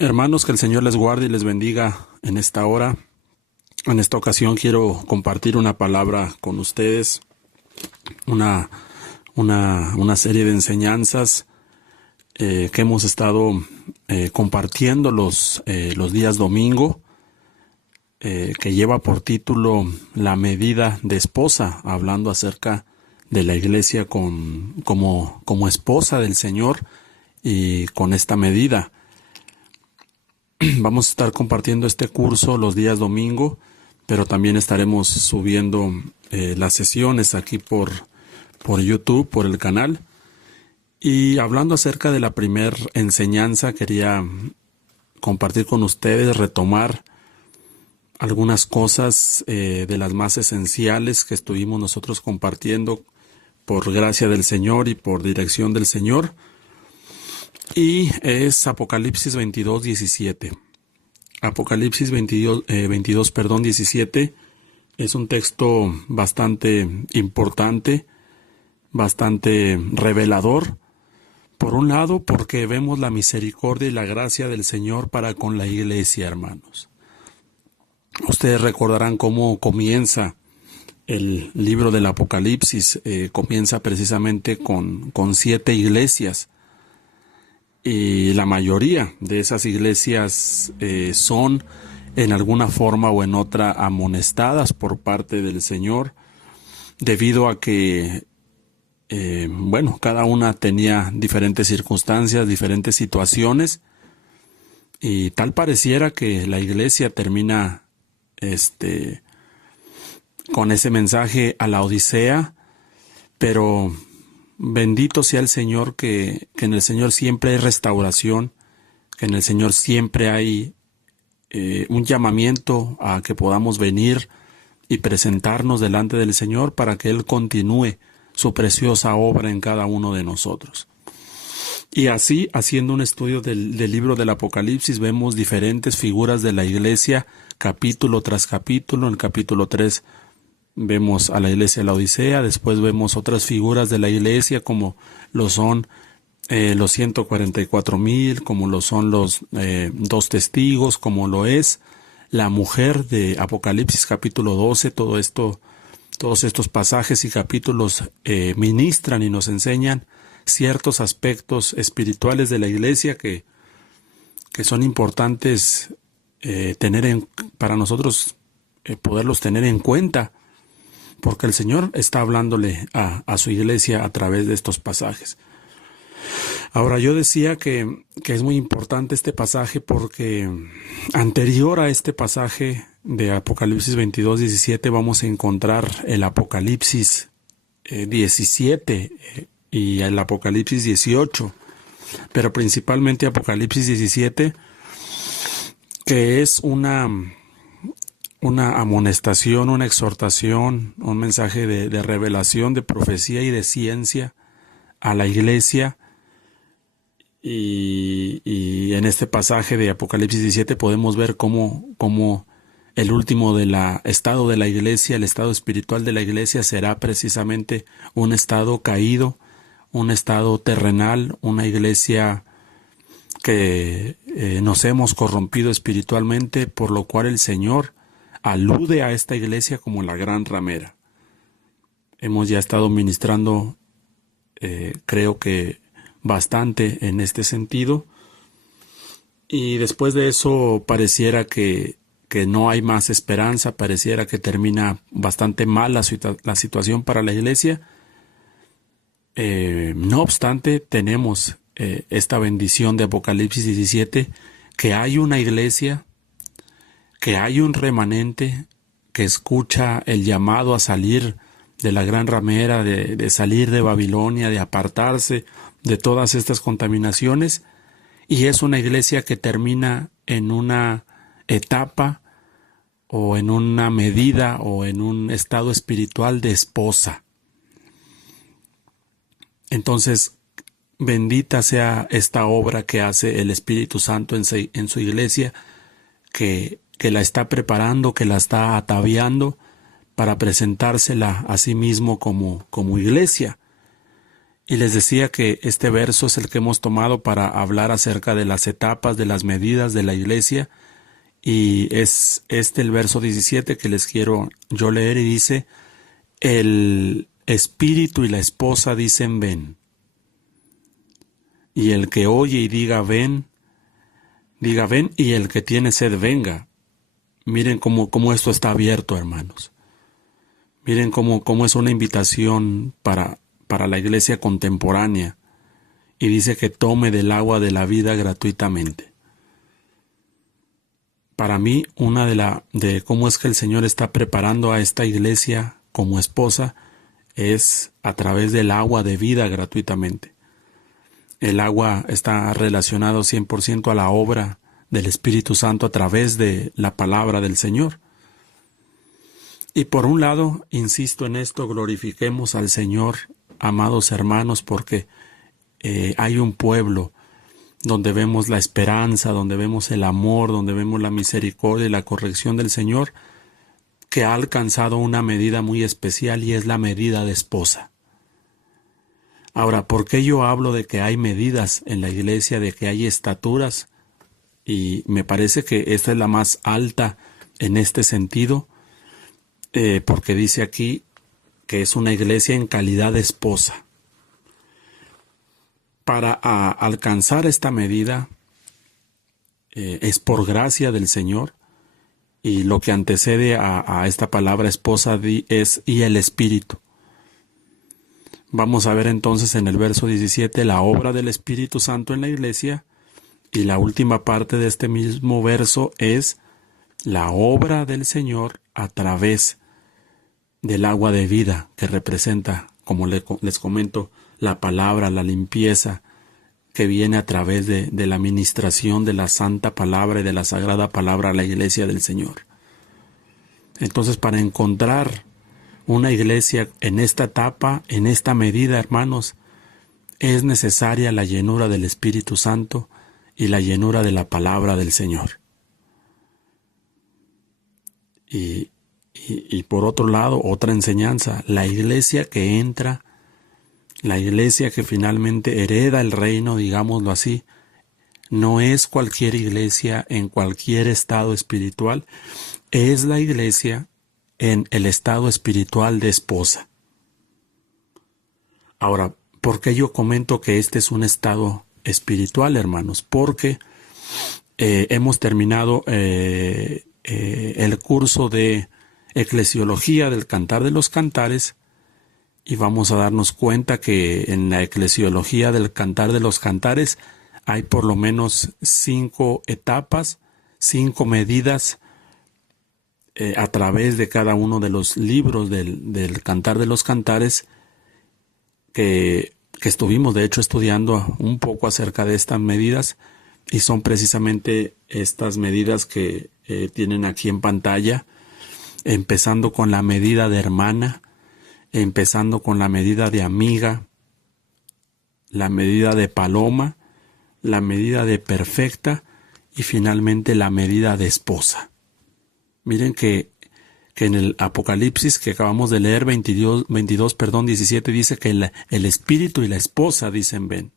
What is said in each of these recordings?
Hermanos, que el Señor les guarde y les bendiga en esta hora. En esta ocasión quiero compartir una palabra con ustedes, una, una serie de enseñanzas que hemos estado compartiendo los días domingo, que lleva por título La medida de esposa, hablando acerca de la iglesia como esposa del Señor y con esta medida. Vamos a estar compartiendo este curso los días domingo, pero también estaremos subiendo las sesiones aquí por YouTube, por el canal. Y hablando acerca de la primer enseñanza, quería compartir con ustedes, retomar algunas cosas de las más esenciales que estuvimos nosotros compartiendo por gracia del Señor y por dirección del Señor. Y es Apocalipsis 22, 17. Apocalipsis 17 es un texto bastante importante, bastante revelador. Por un lado, porque vemos la misericordia y la gracia del Señor para con la iglesia, hermanos. Ustedes recordarán cómo comienza el libro del Apocalipsis. Comienza precisamente con 7 iglesias. Y la mayoría de esas iglesias son en alguna forma o en otra amonestadas por parte del Señor, debido a que, cada una tenía diferentes circunstancias, diferentes situaciones, y tal pareciera que la iglesia termina con ese mensaje a la Odisea, pero bendito sea el Señor, que en el Señor siempre hay restauración, que en el Señor siempre hay un llamamiento a que podamos venir y presentarnos delante del Señor para que Él continúe su preciosa obra en cada uno de nosotros. Y así, haciendo un estudio del libro del Apocalipsis, vemos diferentes figuras de la iglesia, capítulo tras capítulo. En el capítulo 3 vemos a la iglesia de la Odisea, después vemos otras figuras de la iglesia como lo son los 144,000, como lo son los 2 testigos, como lo es la mujer de Apocalipsis capítulo 12. Todos estos pasajes y capítulos ministran y nos enseñan ciertos aspectos espirituales de la iglesia que son importantes para nosotros poderlos tener en cuenta, porque el Señor está hablándole a su iglesia a través de estos pasajes. Ahora, yo decía que es muy importante este pasaje porque anterior a este pasaje de Apocalipsis 22, 17 vamos a encontrar el Apocalipsis 17 y el Apocalipsis 18, pero principalmente Apocalipsis 17, que es una amonestación, una exhortación, un mensaje de revelación, de profecía y de ciencia a la iglesia. Y en este pasaje de Apocalipsis 17 podemos ver cómo el último estado de la iglesia, el estado espiritual de la iglesia, será precisamente un estado caído, un estado terrenal, una iglesia que nos hemos corrompido espiritualmente, por lo cual el Señor alude a esta iglesia como la gran ramera. Hemos ya estado ministrando, creo que bastante en este sentido, y después de eso pareciera que no hay más esperanza, pareciera que termina bastante mal la situación para la iglesia. No obstante, tenemos esta bendición de Apocalipsis 17, que hay una iglesia, que hay un remanente que escucha el llamado a salir de la gran ramera, de salir de Babilonia, de apartarse de todas estas contaminaciones, y es una iglesia que termina en una etapa o en una medida o en un estado espiritual de esposa. Entonces, bendita sea esta obra que hace el Espíritu Santo en su iglesia, que la está preparando, que la está ataviando para presentársela a sí mismo como iglesia. Y les decía que este verso es el que hemos tomado para hablar acerca de las etapas, de las medidas de la iglesia. Y es el verso 17 que les quiero yo leer, y dice: el espíritu y la esposa dicen ven. Y el que oye y diga ven, y el que tiene sed venga. Miren cómo esto está abierto, hermanos. Miren cómo es una invitación para la iglesia contemporánea. Y dice que tome del agua de la vida gratuitamente. Para mí, una de cómo es que el Señor está preparando a esta iglesia como esposa es a través del agua de vida gratuitamente. El agua está relacionado 100% a la obra del Espíritu Santo a través de la palabra del Señor. Y por un lado, insisto en esto, glorifiquemos al Señor, amados hermanos, porque hay un pueblo donde vemos la esperanza, donde vemos el amor, donde vemos la misericordia y la corrección del Señor, que ha alcanzado una medida muy especial, y es la medida de esposa. Ahora, ¿por qué yo hablo de que hay medidas en la iglesia, de que hay estaturas? Y me parece que esta es la más alta en este sentido, porque dice aquí que es una iglesia en calidad de esposa. Para alcanzar esta medida es por gracia del Señor, y lo que antecede a esta palabra esposa es y el Espíritu. Vamos a ver entonces en el verso 17 la obra del Espíritu Santo en la iglesia, y la última parte de este mismo verso es la obra del Señor a través del agua de vida, que representa, como les comento, la palabra, la limpieza que viene a través de la ministración de la santa palabra y de la sagrada palabra a la iglesia del Señor. Entonces, para encontrar una iglesia en esta etapa, en esta medida, hermanos, es necesaria la llenura del Espíritu Santo y la llenura de la palabra del Señor. Y por otro lado, otra enseñanza: la iglesia que entra, la iglesia que finalmente hereda el reino, digámoslo así, no es cualquier iglesia en cualquier estado espiritual, es la iglesia en el estado espiritual de esposa. Ahora, ¿por qué yo comento que este es un estado espiritual, hermanos? Porque hemos terminado el curso de eclesiología del Cantar de los Cantares, y vamos a darnos cuenta que en la eclesiología del Cantar de los Cantares hay por lo menos 5 etapas, 5 medidas a través de cada uno de los libros del Cantar de los Cantares, que estuvimos de hecho estudiando un poco acerca de estas medidas, y son precisamente estas medidas que tienen aquí en pantalla, empezando con la medida de hermana, empezando con la medida de amiga, la medida de paloma, la medida de perfecta y finalmente la medida de esposa. Miren que en el Apocalipsis que acabamos de leer, 17, dice que el Espíritu y la esposa dicen ven.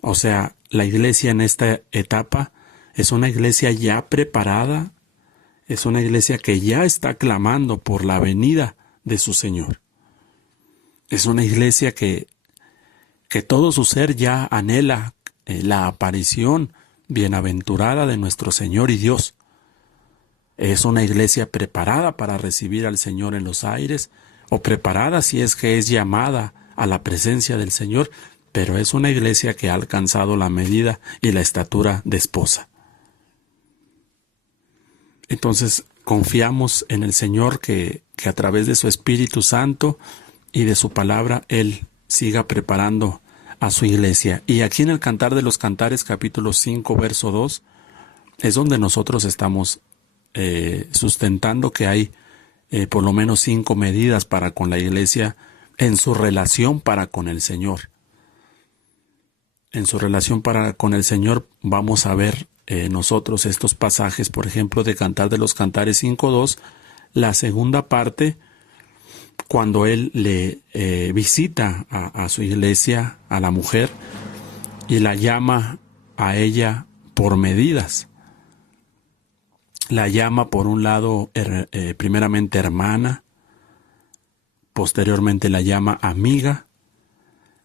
O sea, la iglesia en esta etapa es una iglesia ya preparada, es una iglesia que ya está clamando por la venida de su Señor. Es una iglesia que todo su ser ya anhela la aparición bienaventurada de nuestro Señor y Dios. Es una iglesia preparada para recibir al Señor en los aires, o preparada si es que es llamada a la presencia del Señor, pero es una iglesia que ha alcanzado la medida y la estatura de esposa. Entonces, confiamos en el Señor que a través de su Espíritu Santo y de su palabra, Él siga preparando a su iglesia. Y aquí en el Cantar de los Cantares, capítulo 5, verso 2, es donde nosotros estamos sustentando que hay por lo menos 5 medidas para con la iglesia en su relación para con el Señor. En su relación para con el Señor vamos a ver nosotros estos pasajes, por ejemplo, de Cantar de los Cantares 5.2, la segunda parte, cuando Él le visita a su iglesia, a la mujer, y la llama a ella por medidas. La llama por un lado primeramente hermana, posteriormente la llama amiga,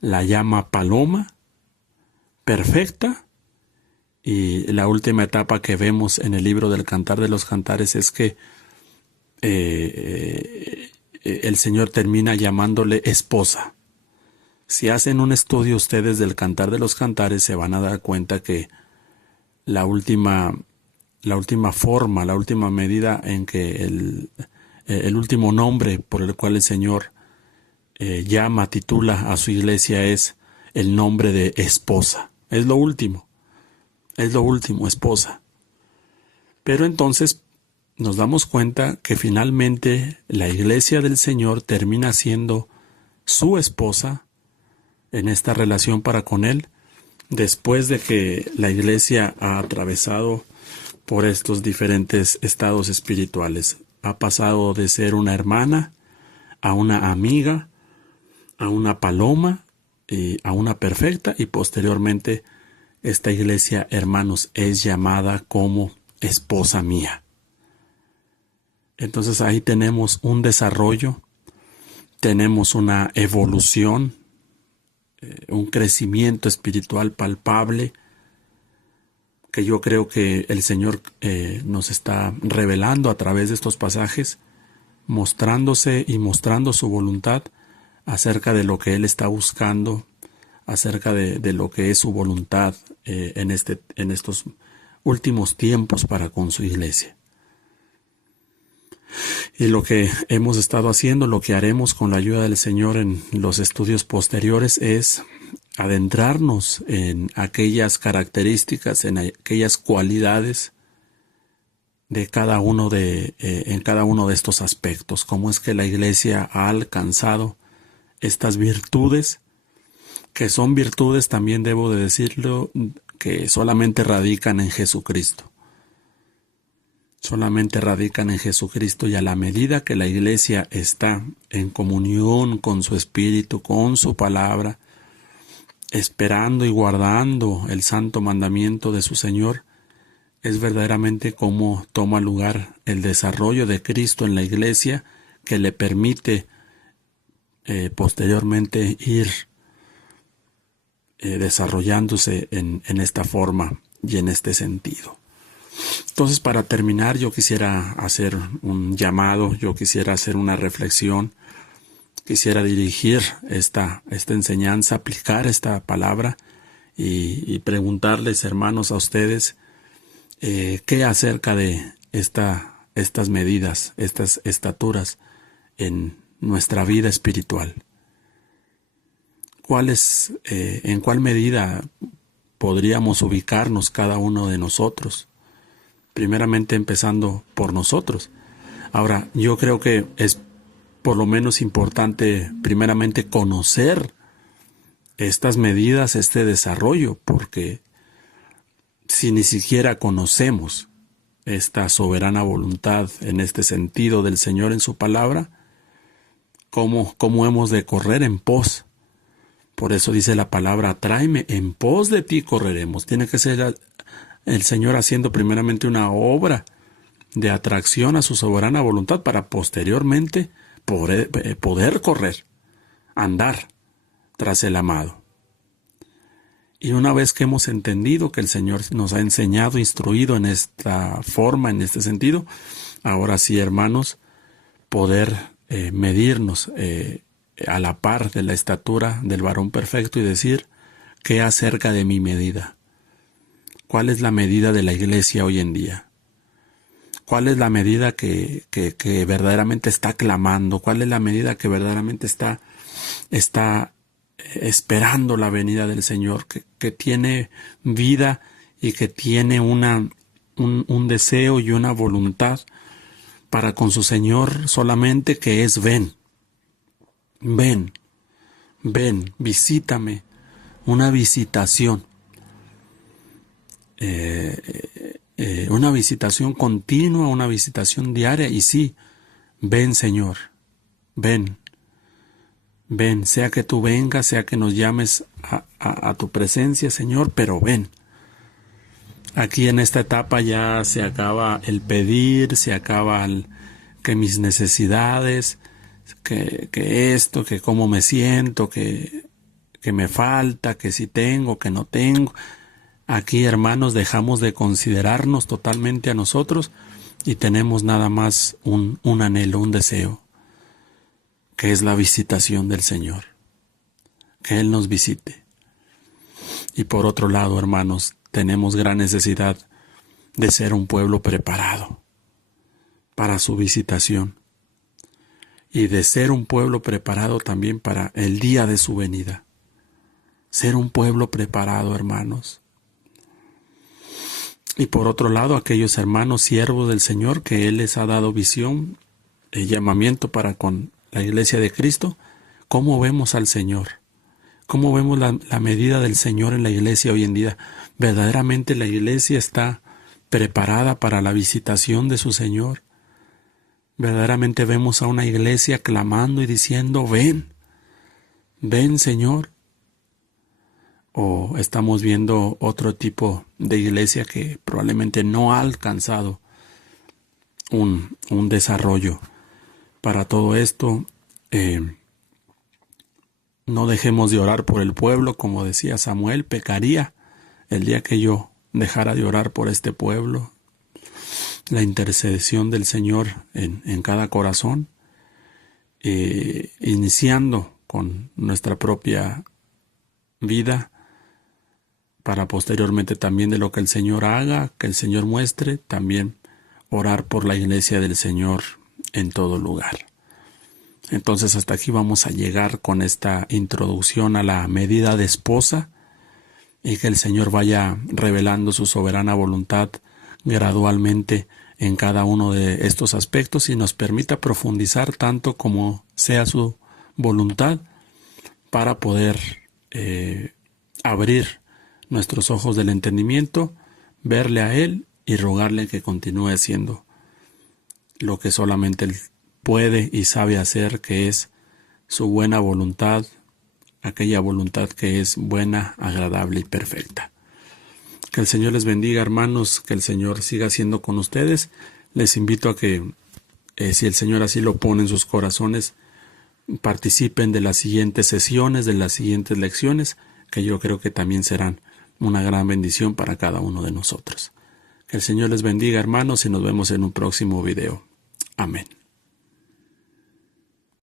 la llama paloma, perfecta, y la última etapa que vemos en el libro del Cantar de los Cantares es que el Señor termina llamándole esposa. Si hacen un estudio ustedes del Cantar de los Cantares, se van a dar cuenta que la última forma, la última medida en que el último nombre por el cual el Señor titula a su iglesia es el nombre de esposa. Es lo último, esposa. Pero entonces nos damos cuenta que finalmente la iglesia del Señor termina siendo su esposa en esta relación para con Él, después de que la iglesia ha atravesado por estos diferentes estados espirituales. Ha pasado de ser una hermana a una amiga, a una paloma, a una perfecta, y posteriormente esta iglesia, hermanos, es llamada como esposa mía. Entonces ahí tenemos un desarrollo, tenemos una evolución, un crecimiento espiritual palpable, que yo creo que el Señor nos está revelando a través de estos pasajes, mostrándose y mostrando su voluntad acerca de lo que Él está buscando, acerca de lo que es su voluntad en estos últimos tiempos para con su iglesia. Y lo que hemos estado haciendo, lo que haremos con la ayuda del Señor en los estudios posteriores es adentrarnos en aquellas características, en aquellas cualidades de cada uno en cada uno de estos aspectos. Cómo es que la iglesia ha alcanzado estas virtudes, que son virtudes, también debo de decirlo, que solamente radican en Jesucristo. Solamente radican en Jesucristo, y a la medida que la iglesia está en comunión con su Espíritu, con su palabra, esperando y guardando el santo mandamiento de su Señor, es verdaderamente como toma lugar el desarrollo de Cristo en la iglesia, que le permite posteriormente ir desarrollándose en esta forma y en este sentido. Entonces, para terminar, yo quisiera hacer un llamado, yo quisiera hacer una reflexión, quisiera dirigir esta enseñanza, aplicar esta palabra y preguntarles, hermanos, a ustedes, ¿qué acerca de estas medidas, estas estaturas en nuestra vida espiritual? ¿En cuál medida podríamos ubicarnos cada uno de nosotros? Primeramente empezando por nosotros. Ahora, yo creo que es por lo menos importante primeramente conocer estas medidas, este desarrollo, porque si ni siquiera conocemos esta soberana voluntad en este sentido del Señor en su palabra, ¿cómo hemos de correr en pos? Por eso dice la palabra, tráeme, en pos de ti correremos. Tiene que ser el Señor haciendo primeramente una obra de atracción a su soberana voluntad para posteriormente poder correr, andar tras el amado. Y una vez que hemos entendido que el Señor nos ha enseñado, instruido en esta forma, en este sentido, ahora sí, hermanos, poder medirnos a la par de la estatura del varón perfecto y decir, ¿qué acerca de mi medida? ¿Cuál es la medida de la iglesia hoy en día? ¿Cuál es la medida que verdaderamente está clamando? ¿Cuál es la medida que verdaderamente está esperando la venida del Señor? Que tiene vida y que tiene un deseo y una voluntad para con su Señor solamente, que es ven, visítame, una visitación. Una visitación continua, una visitación diaria, y sí, ven Señor, ven, Ven, sea que tú vengas, sea que nos llames a tu presencia, Señor, pero ven. Aquí en esta etapa ya se acaba el pedir, se acaba que mis necesidades, que esto, que cómo me siento, que me falta, que si tengo, que no tengo. Aquí, hermanos, dejamos de considerarnos totalmente a nosotros y tenemos nada más un anhelo, un deseo, que es la visitación del Señor, que Él nos visite. Y por otro lado, hermanos, tenemos gran necesidad de ser un pueblo preparado para su visitación y de ser un pueblo preparado también para el día de su venida. Ser un pueblo preparado, hermanos. Y por otro lado, aquellos hermanos siervos del Señor que Él les ha dado visión, el llamamiento para con la Iglesia de Cristo, ¿cómo vemos al Señor? ¿Cómo vemos la medida del Señor en la Iglesia hoy en día? ¿Verdaderamente la Iglesia está preparada para la visitación de su Señor? ¿Verdaderamente vemos a una Iglesia clamando y diciendo, ven, ven, Señor? ¿O estamos viendo otro tipo de iglesia que probablemente no ha alcanzado un desarrollo? Para todo esto, no dejemos de orar por el pueblo, como decía Samuel, pecaría el día que yo dejara de orar por este pueblo. La intercesión del Señor en cada corazón, iniciando con nuestra propia vida, para posteriormente también de lo que el Señor haga, que el Señor muestre, también orar por la iglesia del Señor en todo lugar. Entonces hasta aquí vamos a llegar con esta introducción a la medida de esposa y que el Señor vaya revelando su soberana voluntad gradualmente en cada uno de estos aspectos y nos permita profundizar tanto como sea su voluntad para poder abrir nuestros ojos del entendimiento, verle a Él y rogarle que continúe haciendo lo que solamente Él puede y sabe hacer, que es su buena voluntad, aquella voluntad que es buena, agradable y perfecta. Que el Señor les bendiga, hermanos, que el Señor siga siendo con ustedes. Les invito a que, si el Señor así lo pone en sus corazones, participen de las siguientes sesiones, de las siguientes lecciones, que yo creo que también serán una gran bendición para cada uno de nosotros. Que el Señor les bendiga, hermanos, y nos vemos en un próximo video. Amén.